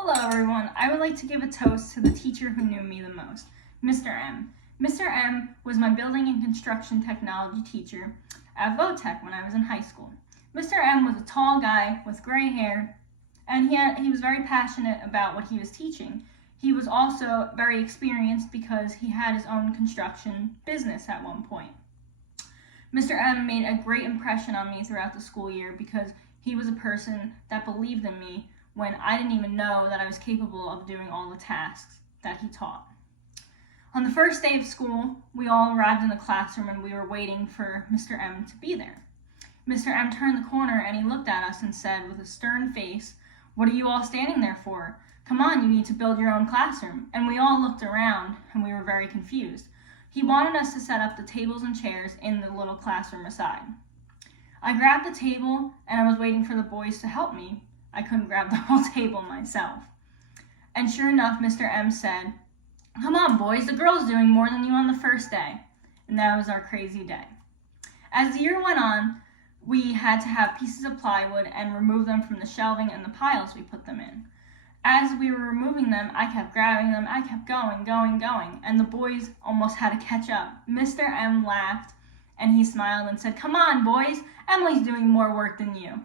Hello everyone, I would like to give a toast to the teacher who knew me the most, Mr. M. Mr. M was my building and construction technology teacher at Votech when I was in high school. Mr. M was a tall guy with gray hair, and he was very passionate about what he was teaching. He was also very experienced because he had his own construction business at one point. Mr. M made a great impression on me throughout the school year because he was a person that believed in me when I didn't even know that I was capable of doing all the tasks that he taught. On the first day of school, we all arrived in the classroom and we were waiting for Mr. M to be there. Mr. M turned the corner and he looked at us and said with a stern face, "What are you all standing there for? Come on, you need to build your own classroom." And we all looked around and we were very confused. He wanted us to set up the tables and chairs in the little classroom aside. I grabbed the table and I was waiting for the boys to help me. I couldn't grab the whole table myself. And sure enough, Mr. M said, "Come on, boys, the girl's doing more than you on the first day." And that was our crazy day. As the year went on, we had to have pieces of plywood and remove them from the shelving and the piles we put them in. As we were removing them, I kept grabbing them, I kept going, and the boys almost had to catch up. Mr. M laughed and he smiled and said, "Come on, boys, Emily's doing more work than you."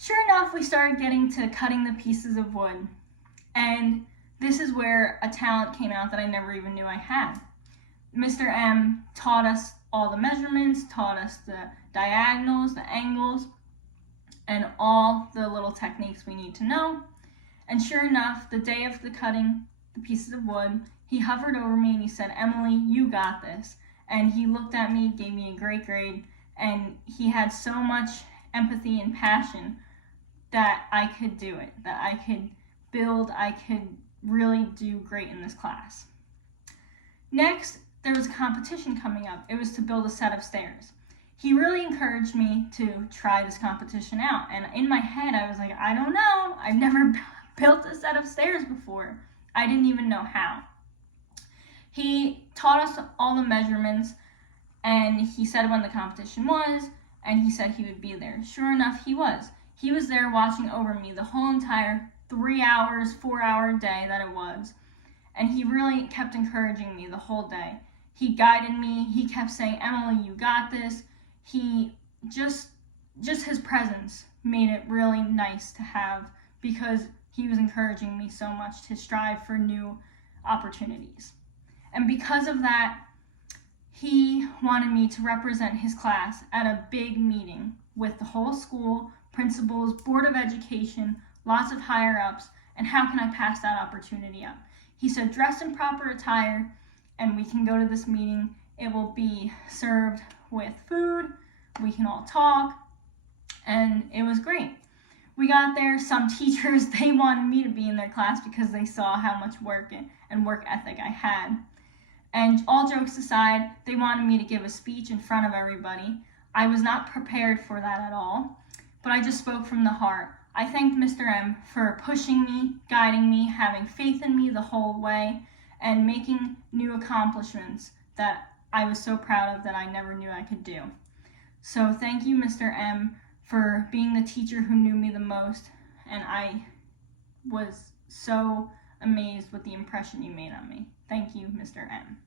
Sure enough, we started getting to cutting the pieces of wood, and this is where a talent came out that I never even knew I had. Mr. M taught us all the measurements, taught us the diagonals, the angles, and all the little techniques we need to know. And sure enough, the day of the cutting the pieces of wood, he hovered over me and he said, "Emily, you got this." And he looked at me, gave me a great grade, and he had so much empathy and passion that I could do it, that I could build, I could really do great in this class. Next, there was a competition coming up. It was to build a set of stairs. He really encouraged me to try this competition out, and in my head I was like, I don't know, I've never built a set of stairs before. I didn't even know how. He taught us all the measurements, and he said when the competition was, and he said he would be there. Sure enough, he was. He was there watching over me the whole entire 3 hours, 4-hour day that it was, and he really kept encouraging me the whole day. He guided me, he kept saying, "Emily, you got this." He just his presence made it really nice to have because he was encouraging me so much to strive for new opportunities. And because of that, he wanted me to represent his class at a big meeting with the whole school, principals, Board of Education, lots of higher ups, and how can I pass that opportunity up? He said, "Dress in proper attire and we can go to this meeting. It will be served with food, we can all talk," and it was great. We got there, some teachers, they wanted me to be in their class because they saw how much work and work ethic I had. And all jokes aside, they wanted me to give a speech in front of everybody. I was not prepared for that at all, but I just spoke from the heart. I thanked Mr. M for pushing me, guiding me, having faith in me the whole way, and making new accomplishments that I was so proud of that I never knew I could do. So thank you, Mr. M, for being the teacher who knew me the most, and I was so amazed with the impression you made on me. Thank you, Mr. M.